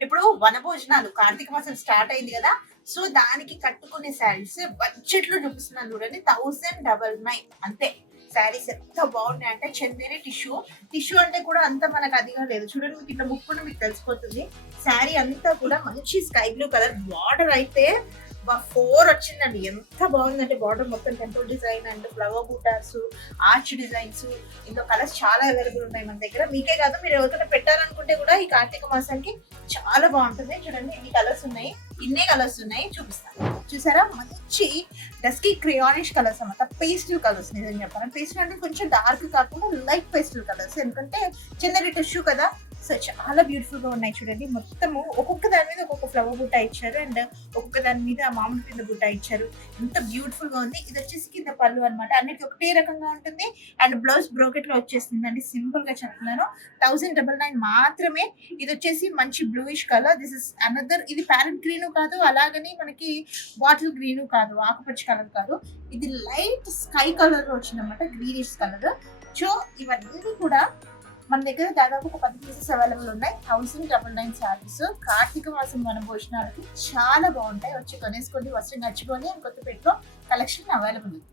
ఇప్పుడు వనభోజనాలు కార్తీక మాసం స్టార్ట్ అయింది కదా! సో, దానికి కట్టుకునే శారీస్ బడ్జెట్‌లో చూపిస్తున్నాను చూడండి. 1099 అంతే. శారీస్ ఎంత బాగున్నాయంటే చందేరి టిష్యూ. టిష్యూ అంటే కూడా అంత మనకు అదిగా లేదు. చూడండి మీకు ఇట్లా ముట్టుకుంటే మీకు తెలిసిపోతుంది. శారీ అంతా కూడా మంచి స్కై బ్లూ కలర్ బార్డర్ అయితే 4 వచ్చిందండి. ఎంత బాగుందంటే బార్డర్ మొత్తం temple design and flower buttas, arch designs ఇందులో కలర్స్ చాలా అవైలబుల్ ఉన్నాయి మన దగ్గర. మీకే కాదు మీరు ఎవరికైనా పెట్టాలనుకుంటే కూడా ఈ కార్తీక మాసానికి చాలా బాగుంటుంది. చూడండి ఇన్ని కలర్స్ ఉన్నాయి. ఇన్నే కలర్స్ ఉన్నాయి చూపిస్తాను. చూసారా మంచి డస్కీ క్రియానిష్ కలర్స్ అన్నమాట. పేస్టల్ కలర్స్ నిజం చెప్పాలి. పేస్టల్ అంటే కొంచెం డార్క్ కాకుండా లైట్ పేస్టల్ కలర్స్. ఎందుకంటే చందరి టిష్యూ కదా, సో చాలా బ్యూటిఫుల్ గా ఉన్నాయి చూడండి. మొత్తము ఒక్కొక్క దాని మీద ఒక్కొక్క ఫ్లవర్ బుట్ట ఇచ్చారు అండ్ ఒక్కొక్క దాని మీద మామూలు కింద బుట్ట ఇచ్చారు. ఎంత బ్యూటిఫుల్ గా ఉంది. ఇది వచ్చేసి కింద పళ్ళు అనమాట. అన్నిటి ఒకటే రకంగా ఉంటుంది అండ్ బ్లౌజ్ బ్రోకెట్ లో వచ్చేస్తుందండి. సింపుల్ గా చెప్తున్నాను. 1099 మాత్రమే. ఇది వచ్చేసి మంచి bluish colour. This is another. ఇది ప్యారెట్ గ్రీన్ కాదు, అలాగని మనకి బాటిల్ గ్రీన్ కాదు, ఆకుపచ్చ కలర్ కాదు. ఇది లైట్ స్కై కలర్ లో వచ్చిందన్నమాట, గ్రీనిష్ కలర్. సో ఇవన్నీ కూడా మన దగ్గర దాదాపు ఒక 10 పీసెస్ అవైలబుల్ ఉన్నాయి. 1099 శారీస్ కార్తీక మాసం మన భోజనాలకి చాలా బాగుంటాయి. వచ్చి కొనేసుకోండి, వస్త్రం నచ్చిపోయి కొత్తపేటలో కలెక్షన్ అవైలబుల్ ఉంది.